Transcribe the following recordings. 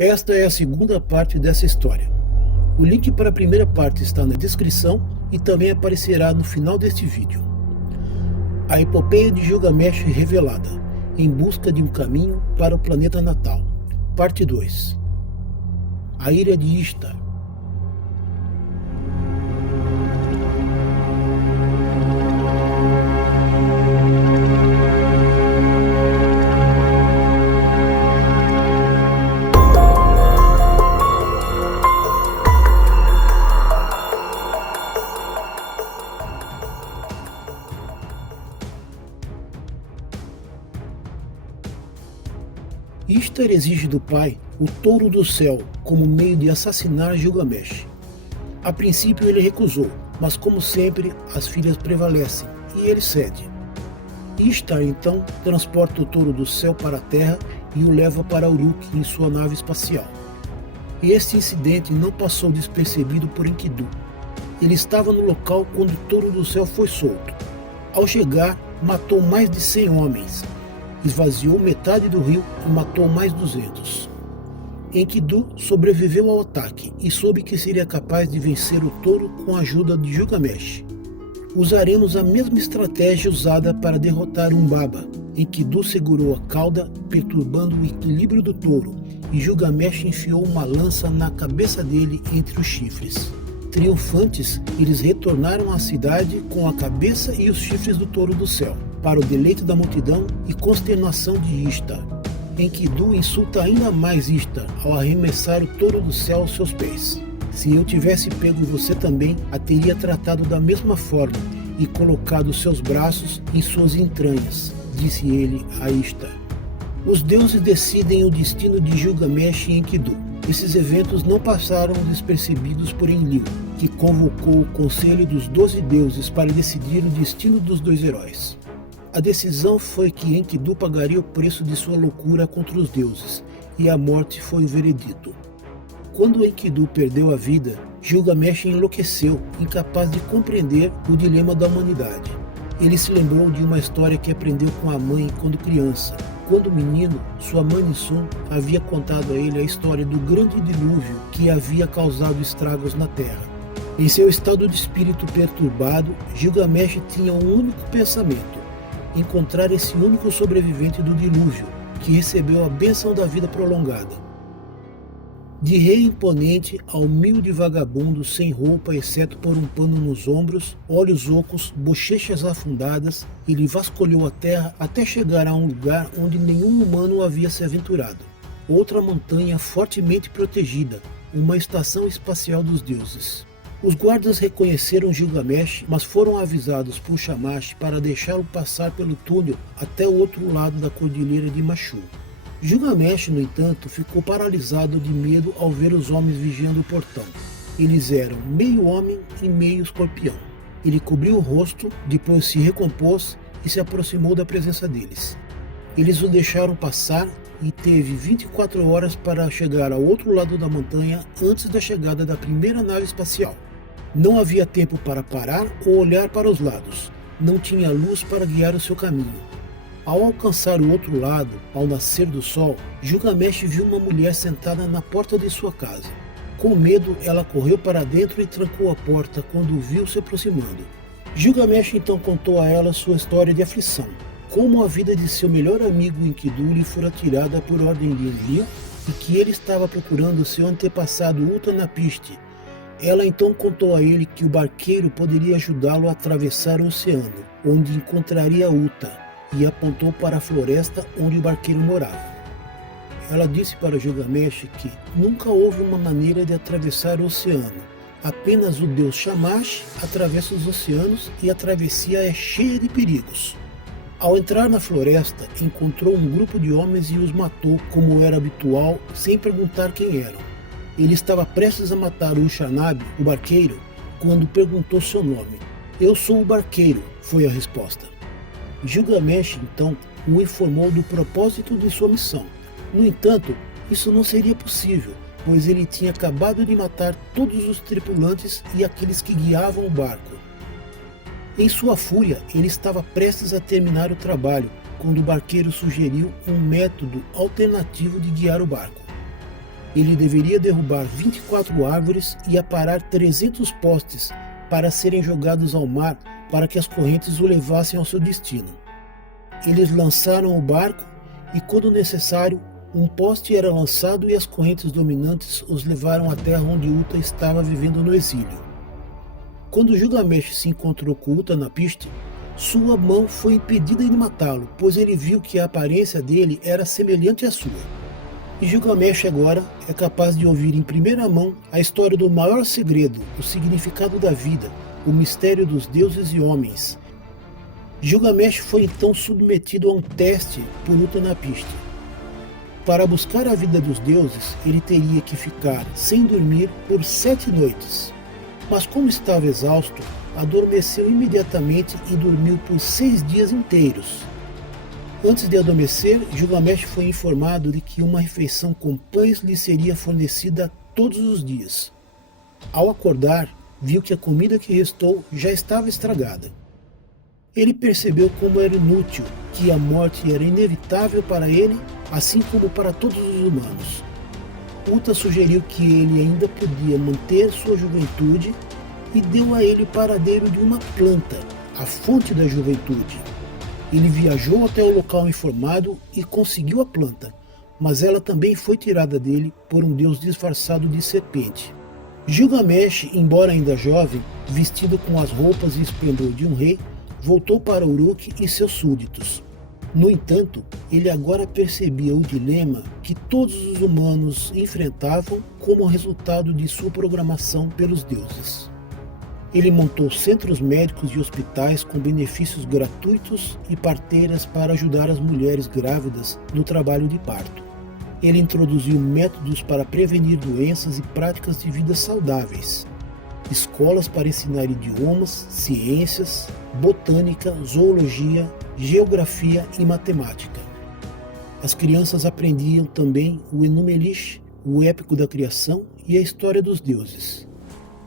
Esta é a segunda parte dessa história. O link para a primeira parte está na descrição e também aparecerá no final deste vídeo. A epopeia de Gilgamesh revelada, em busca de um caminho para o planeta natal. Parte 2. A Ilha de Ishtar. Ishtar exige do pai o touro do céu como meio de assassinar Gilgamesh. A princípio ele recusou, mas como sempre as filhas prevalecem e ele cede. Ishtar então transporta o touro do céu para a terra e o leva para Uruk em sua nave espacial. Este incidente não passou despercebido por Enkidu. Ele estava no local quando o touro do céu foi solto. Ao chegar, matou mais de 100 homens. Esvaziou metade do rio e matou mais 200. Enkidu sobreviveu ao ataque e soube que seria capaz de vencer o touro com a ajuda de Gilgamesh. Usaremos a mesma estratégia usada para derrotar Umbaba. Enkidu segurou a cauda, perturbando o equilíbrio do touro, e Gilgamesh enfiou uma lança na cabeça dele entre os chifres. Triunfantes, eles retornaram à cidade com a cabeça e os chifres do touro do céu, para o deleite da multidão e consternação de Ishtar. Enkidu insulta ainda mais Ishtar ao arremessar o touro do céu aos seus pés. Se eu tivesse pego você também, a teria tratado da mesma forma e colocado seus braços em suas entranhas, disse ele a Ishtar. Os deuses decidem o destino de Gilgamesh e Enkidu. Esses eventos não passaram despercebidos por Enlil, que convocou o conselho dos 12 deuses para decidir o destino dos dois heróis. A decisão foi que Enkidu pagaria o preço de sua loucura contra os deuses, e a morte foi o veredito. Quando Enkidu perdeu a vida, Gilgamesh enlouqueceu, incapaz de compreender o dilema da humanidade. Ele se lembrou de uma história que aprendeu com a mãe quando criança. Quando menino, sua mãe Nissun havia contado a ele a história do grande dilúvio que havia causado estragos na terra. Em seu estado de espírito perturbado, Gilgamesh tinha um único pensamento: encontrar esse único sobrevivente do dilúvio, que recebeu a bênção da vida prolongada. De rei imponente a humilde vagabundo sem roupa exceto por um pano nos ombros, olhos ocos, bochechas afundadas, ele vasculhou a terra até chegar a um lugar onde nenhum humano havia se aventurado. Outra montanha fortemente protegida, uma estação espacial dos deuses. Os guardas reconheceram Gilgamesh, mas foram avisados por Shamash para deixá-lo passar pelo túnel até o outro lado da cordilheira de Machu. Gilgamesh, no entanto, ficou paralisado de medo ao ver os homens vigiando o portão. Eles eram meio homem e meio escorpião. Ele cobriu o rosto, depois se recompôs e se aproximou da presença deles. Eles o deixaram passar e teve 24 horas para chegar ao outro lado da montanha antes da chegada da primeira nave espacial. Não havia tempo para parar ou olhar para os lados. Não tinha luz para guiar o seu caminho. Ao alcançar o outro lado, ao nascer do sol, Gilgamesh viu uma mulher sentada na porta de sua casa. Com medo, ela correu para dentro e trancou a porta quando o viu se aproximando. Gilgamesh então contou a ela sua história de aflição, como a vida de seu melhor amigo Enkidu lhe fora tirada por ordem de Enlil e que ele estava procurando seu antepassado Utnapishtim. Ela então contou a ele que o barqueiro poderia ajudá-lo a atravessar o oceano, onde encontraria Uta, e apontou para a floresta onde o barqueiro morava. Ela disse para Gilgamesh que nunca houve uma maneira de atravessar o oceano. Apenas o deus Shamash atravessa os oceanos e a travessia é cheia de perigos. Ao entrar na floresta, encontrou um grupo de homens e os matou, como era habitual, sem perguntar quem eram. Ele estava prestes a matar Ushanab, o barqueiro, quando perguntou seu nome. "Eu sou o barqueiro", foi a resposta. Gilgamesh, então, o informou do propósito de sua missão. No entanto, isso não seria possível, pois ele tinha acabado de matar todos os tripulantes e aqueles que guiavam o barco. Em sua fúria, ele estava prestes a terminar o trabalho, quando o barqueiro sugeriu um método alternativo de guiar o barco. Ele deveria derrubar 24 árvores e aparar 300 postes para serem jogados ao mar para que as correntes o levassem ao seu destino. Eles lançaram o barco e, quando necessário, um poste era lançado e as correntes dominantes os levaram à terra onde Uta estava vivendo no exílio. Quando Gilgamesh se encontrou com Utnapishtim, sua mão foi impedida de matá-lo, pois ele viu que a aparência dele era semelhante à sua. E Gilgamesh agora é capaz de ouvir em primeira mão a história do maior segredo, o significado da vida, o mistério dos deuses e homens. Gilgamesh foi então submetido a um teste por Utnapishtim. Para buscar a vida dos deuses, ele teria que ficar sem dormir por 7 noites. Mas como estava exausto, adormeceu imediatamente e dormiu por 6 dias inteiros. Antes de adormecer, Gilgamesh foi informado de que uma refeição com pães lhe seria fornecida todos os dias. Ao acordar, viu que a comida que restou já estava estragada. Ele percebeu como era inútil, que a morte era inevitável para ele, assim como para todos os humanos. Uta sugeriu que ele ainda podia manter sua juventude e deu a ele o paradeiro de uma planta, a fonte da juventude. Ele viajou até o local informado e conseguiu a planta, mas ela também foi tirada dele por um deus disfarçado de serpente. Gilgamesh, embora ainda jovem, vestido com as roupas e esplendor de um rei, voltou para Uruk e seus súditos. No entanto, ele agora percebia o dilema que todos os humanos enfrentavam como resultado de sua programação pelos deuses. Ele montou centros médicos e hospitais com benefícios gratuitos e parteiras para ajudar as mulheres grávidas no trabalho de parto. Ele introduziu métodos para prevenir doenças e práticas de vida saudáveis, escolas para ensinar idiomas, ciências, botânica, zoologia, geografia e matemática. As crianças aprendiam também o Enuma Elish, o épico da criação e a história dos deuses.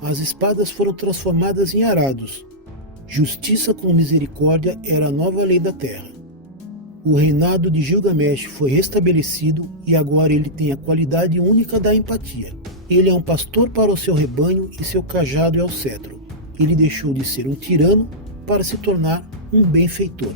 As espadas foram transformadas em arados. Justiça com misericórdia era a nova lei da terra. O reinado de Gilgamesh foi restabelecido e agora ele tem a qualidade única da empatia. Ele é um pastor para o seu rebanho e seu cajado é o cetro. Ele deixou de ser um tirano para se tornar um benfeitor.